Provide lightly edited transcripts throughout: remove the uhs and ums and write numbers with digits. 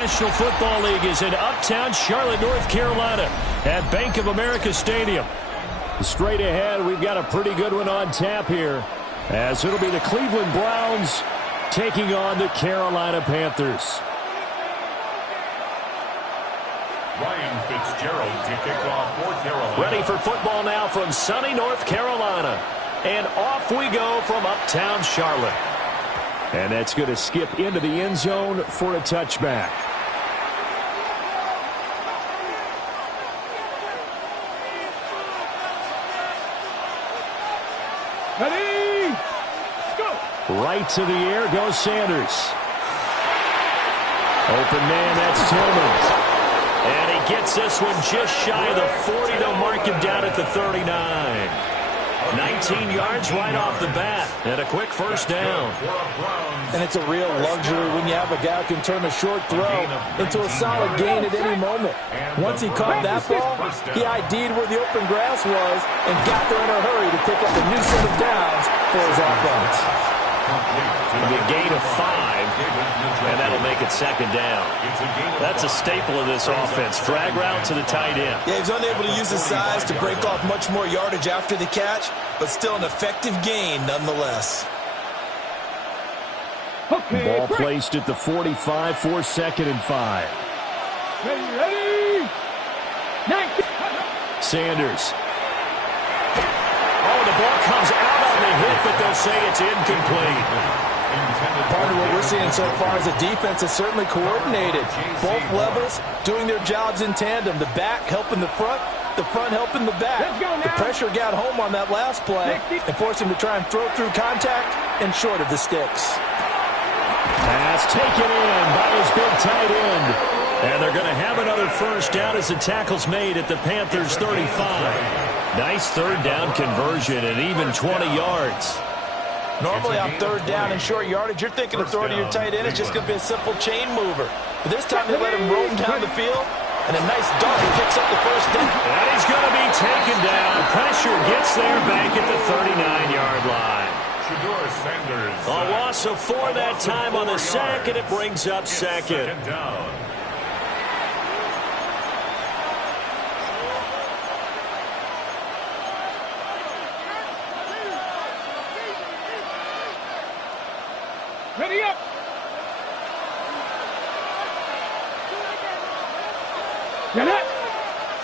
National Football League is in uptown Charlotte, North Carolina at Bank of America Stadium. Straight ahead, we've got a pretty good one on tap here, as it'll be the Cleveland Browns taking on the Carolina Panthers. Ryan Fitzgerald to kick off for Carolina. Ready for football now from sunny North Carolina. And off we go from uptown Charlotte. And that's going to skip into the end zone for a touchback. Ready? Go! Right to the air goes Sanders. Open man, that's Tillman. And he gets this one just shy of the 40. They'll mark him down at the 39. 19 yards right off the bat. And a quick first down. And it's a real luxury when you have a guy who can turn a short throw into a solid gain at any moment. Once he caught that ball, he ID'd where the open grass was and got there in a hurry to pick up a new set of downs for his offense. It'll be a gain of 5, and that'll make it second down. That's a staple of this offense. Drag route to the tight end. Yeah, he's unable to use his size to break off much more yardage after the catch, but still an effective gain nonetheless. Okay, Ball placed at the 45 for 2nd and 5. Ready? 19. Sanders. Oh, the ball comes out on the hit, but they'll say it's incomplete. Part of what we're seeing so far is the defense is certainly coordinated. Both levels doing their jobs in tandem. The back helping the front helping the back. The pressure got home on that last play and forced him to try and throw through contact and short of the sticks. Pass taken in by his big tight end. And they're going to have another first down as the tackle's made at the Panthers' 35. Nice third down conversion and even 20 yards. Normally on third down and short yardage, you're thinking of throwing to your tight end. It's just going to be a simple chain mover. But this time they let him roam down the field, and a nice dart picks up the first down. And he's going to be taken down. Pressure gets there back at the 39-yard line. Sanders. A loss of 4 that time on the sack, and it brings up second. Down. Ready up. Get it.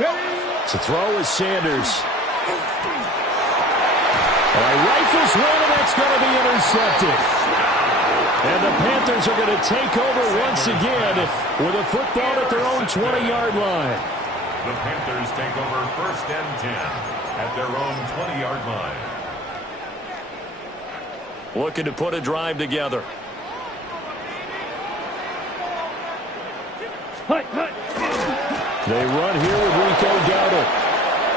Ready. To throw is Sanders. Rifles one, and that's going to be intercepted. And the Panthers are going to take over once again with a football at their own 20-yard line. The Panthers take over 1st and 10 at their own 20-yard line. Looking to put a drive together. They run here with Rico Dowdle.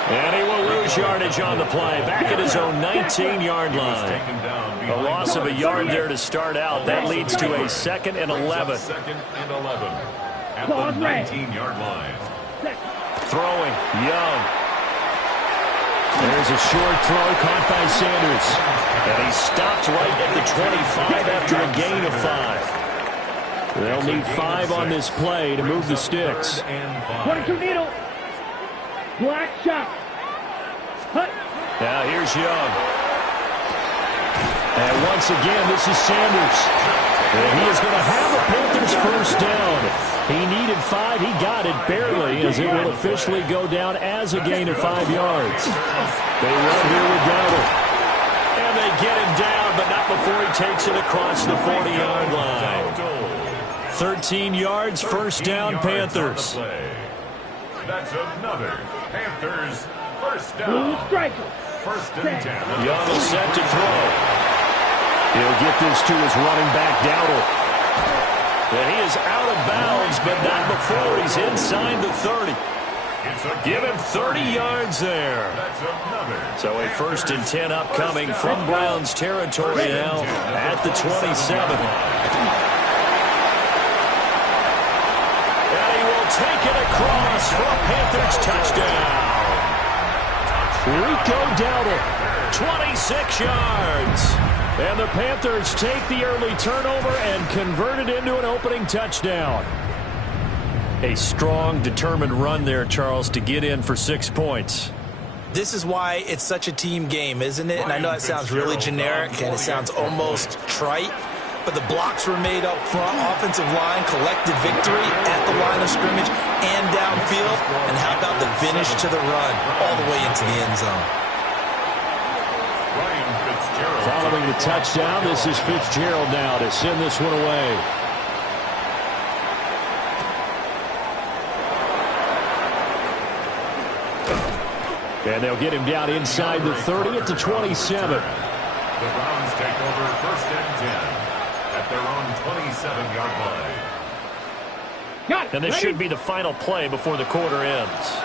And he will lose yardage on the play. Back at his own 19-yard line. A loss of a yard there to start out. That leads to a 2nd and 11. 2nd and 11 at the 19-yard line. Throwing, Young. There's a short throw caught by Sanders. And he stopped right at the 25 after a gain of 5. They'll need 5 on this play to move the sticks. 22 needle. Black shot. Now here's Young. And once again, this is Sanders. And he is going to have a Panthers first down. He needed 5. He got it barely, as it will officially go down as a gain of 5 yards. They run here with Dowdle. And they get him down, but not before he takes it across the 40-yard line. 13 yards, first down, Panthers. That's another Panthers first down. 1st and 10. Young is set to throw. He'll get this to his running back, Dowdle. And he is out of bounds, but not before he's inside the 30. Give him 30 yards there. So a 1st and 10 upcoming from Browns territory now at the 27. And he will take it across for a Panthers touchdown. Rico Dowdle, 26 yards. And the Panthers take the early turnover and convert it into an opening touchdown. A strong, determined run there, Charles, to get in for 6 points. This is why it's such a team game, isn't it? And I know it sounds really generic and it sounds almost trite, but the blocks were made up front, offensive line, collected victory at the line of scrimmage and downfield. And how about the finish to the run all the way into the end zone? Following the touchdown, this is Fitzgerald now to send this one away. And they'll get him down inside the 30 at the 27. The Browns take over 1st and 10 at their own 27-yard line. And this should be the final play before the quarter ends.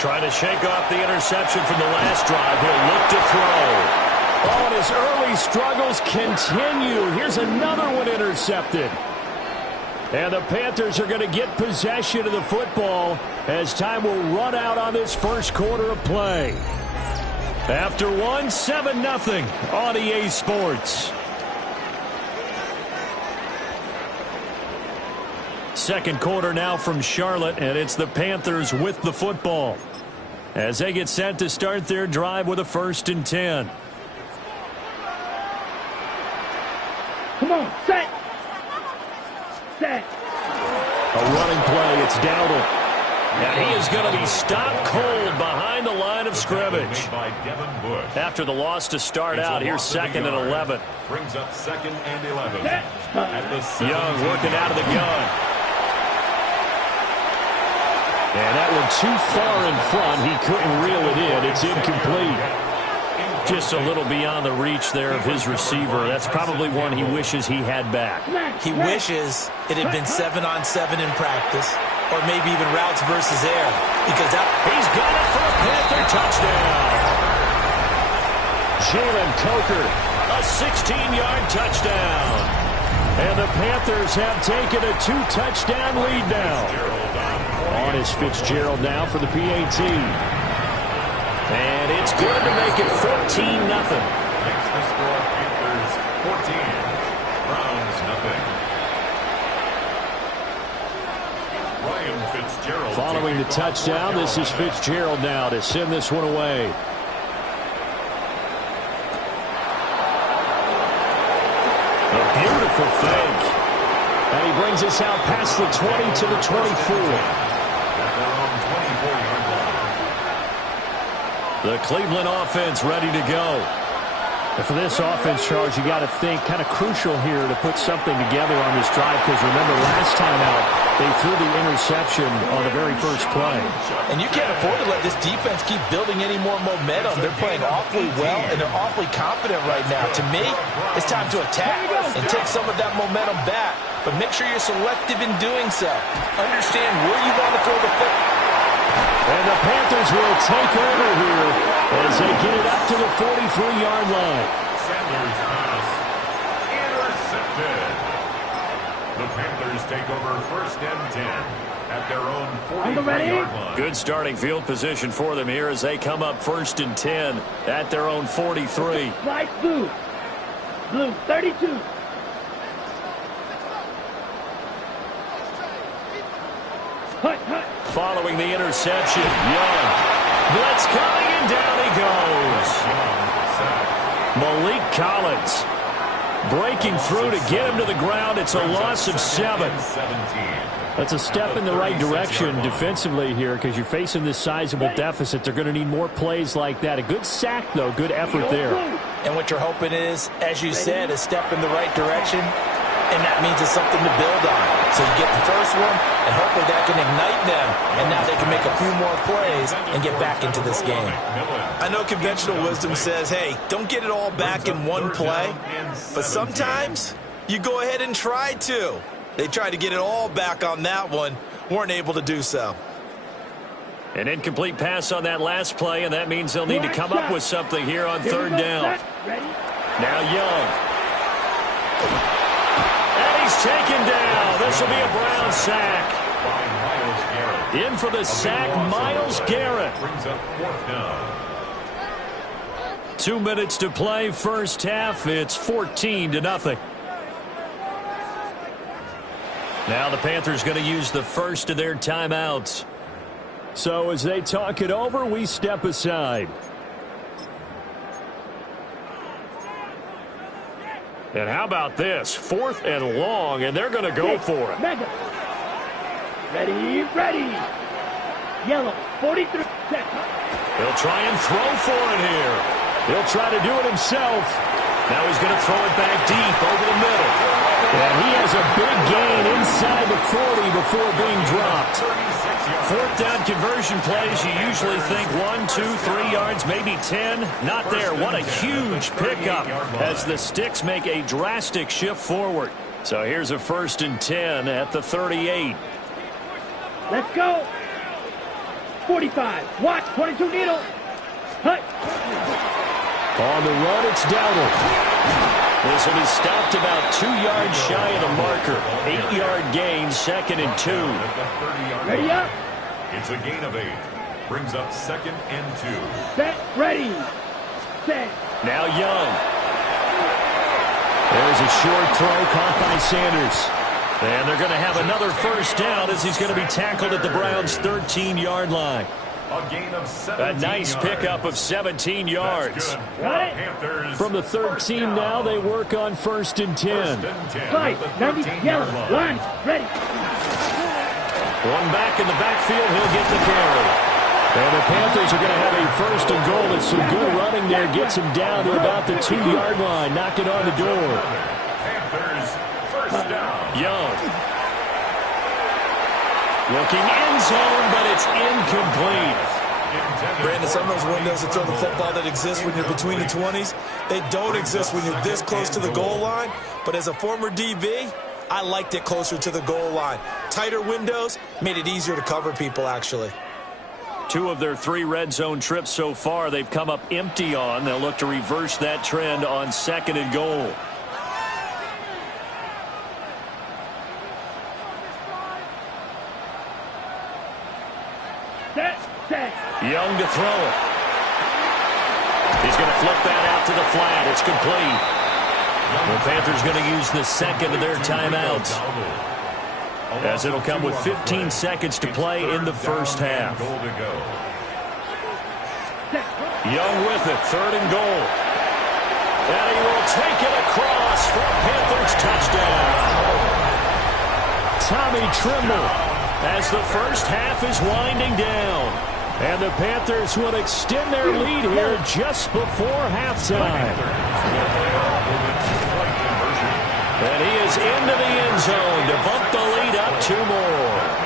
Trying to shake off the interception from the last drive. He'll look to throw. Oh, and his early struggles continue. Here's another one intercepted. And the Panthers are going to get possession of the football as time will run out on this first quarter of play. After 7-0 on EA Sports. Second quarter now from Charlotte, and it's the Panthers with the football as they get set to start their drive with a 1st and 10. Come on, set. Set. A running play, it's Dowdle. And he is going to be stopped cold behind the line of scrimmage. After the loss to start out, here's 2nd and 11. Brings up 2nd and 11. Young working out of the gun. And that one too far in front. He couldn't reel it in. It's incomplete. Just a little beyond the reach there of his receiver. That's probably one he wishes he had back. He wishes it had been 7-on-7 in practice, or maybe even routes versus air, because he's got it for a Panther touchdown. Jalen Coker, a 16-yard touchdown. And the Panthers have taken a 2-touchdown lead now. On is Fitzgerald now for the PAT. And it's good to make it 14-0. Makes the score Panthers 14, Browns 0. Ryan Fitzgerald. Following the touchdown, this is Fitzgerald now to send this one away. A beautiful fake. And he brings us out past the 20 to the 24. The Cleveland offense ready to go. And for this offense, Charles, you got to think kind of crucial here to put something together on this drive, because remember last time out they threw the interception on the very first play. And you can't afford to let this defense keep building any more momentum. They're playing awfully well, and they're awfully confident right now. To me, it's time to attack and take some of that momentum back. But make sure you're selective in doing so. Understand where you want to throw the football. And the Panthers will take over here as they get it up to the 43-yard line. Sanders pass intercepted. The Panthers take over 1st and 10 at their own 43-yard line. Good starting field position for them here as they come up 1st and 10 at their own 43. Slide blue. Blue 32. Hut, hut. Following the interception, Young. Blitz coming, and down he goes. Malik Collins breaking through to get him to the ground. It's a loss of 7. That's a step in the right direction defensively here, because you're facing this sizable deficit. They're going to need more plays like that. A good sack, though. Good effort there. And what you're hoping is, as you said, a step in the right direction. And that means it's something to build on. So you get the first one, and hopefully that can ignite them. And now they can make a few more plays and get back into this game. I know conventional wisdom says, hey, don't get it all back in one play. But sometimes you go ahead and try to. They tried to get it all back on that one. Weren't able to do so. An incomplete pass on that last play, and that means they'll need to come up with something here on 3rd down. Now Young. He's taken down. This will be a Brown sack. In for the sack, Myles Garrett. Brings up 4th down. 2 minutes to play, first half. It's 14-0. Now the Panthers going to use the first of their timeouts. So as they talk it over, we step aside. And how about this? 4th and long, and they're going to go for it. Mega. Ready. Yellow, 43. Set. He'll try and throw for it here. He'll try to do it himself. Now he's going to throw it back deep over the middle. And he has a big gain inside the 40 before being dropped. 4th down conversion plays, you usually think 1, 2, 3 yards, maybe 10. Not there. What a huge pickup as the Sticks make a drastic shift forward. So here's a 1st and 10 at the 38. Let's go. 45. Watch. 22 needle. Hut. On the run, it's Dowdle. This one is stopped about 2 yards shy of the marker. 8-yard gain, 2nd and 2. Ready up. It's a gain of 8. Brings up 2nd and 2. Set. Ready. Set. Now Young. There's a short throw caught by Sanders. And they're going to have another 1st down as he's going to be tackled at the Browns' 13-yard line. A gain of 17 A nice pickup of 17 yards. From the 13 now, they work on 1st and 10. 90, yellow, line, ready. One back in the backfield, he'll get the carry. And the Panthers are going to have a 1st and goal. It's some good running there. Gets him down to about the 2-yard line. Knock it on the door. Panthers, 1st down. Young. Looking end zone, but it's incomplete. Brandon, some of those windows to throw the football that exist when you're between the 20s, they don't exist when you're this close to the goal line. But as a former DB, I liked it closer to the goal line. Tighter windows made it easier to cover people, actually. 2 of their 3 red zone trips so far, they've come up empty on. They'll look to reverse that trend on 2nd and goal. Young to throw it. He's going to flip that out to the flat. It's complete. The Panthers going to use the 2nd of their timeouts, as it'll come with 15 seconds to play in the 1st half. Young with it, 3rd and goal. And he will take it across for a Panthers touchdown. Tommy Trimble as the 1st half is winding down. And the Panthers will extend their lead here just before halftime. And he is into the end zone to bump the lead up 2 more.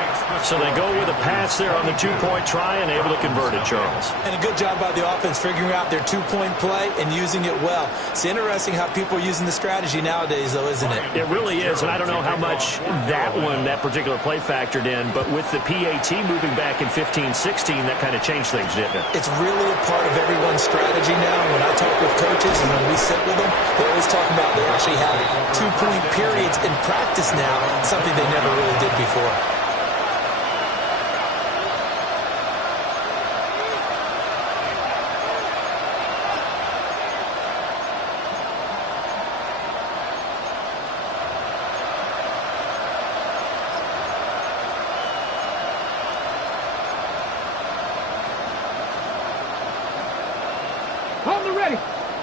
So they go with a pass there on the 2-point try and able to convert it, Charles. And a good job by the offense figuring out their 2-point play and using it well. It's interesting how people are using the strategy nowadays, though, isn't it? It really is, and I don't know how much that particular play factored in, but with the PAT moving back in 15-16, that kind of changed things, didn't it? It's really a part of everyone's strategy now. When I talk with coaches and when we sit with them, they always talk about they actually have 2-point periods in practice now, something they never really did before.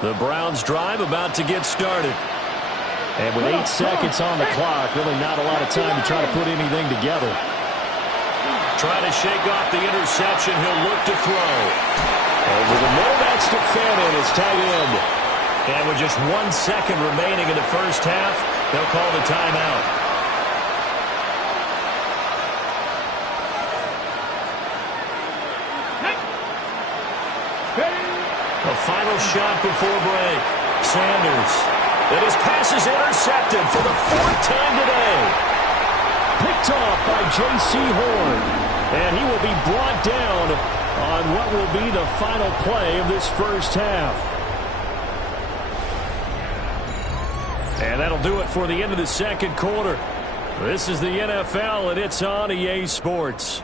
The Browns drive about to get started. And with 8 seconds on the clock, really not a lot of time to try to put anything together. Trying to shake off the interception. He'll look to throw. Over the middle, that's to Fannin, his tight end. And with just 1 second remaining in the 1st half, they'll call the timeout. A final shot before break. Sanders. And his pass is intercepted for the 4th time today. Picked off by J.C. Horn. And he will be brought down on what will be the final play of this 1st half. And that'll do it for the end of the 2nd quarter. This is the NFL, and it's on EA Sports.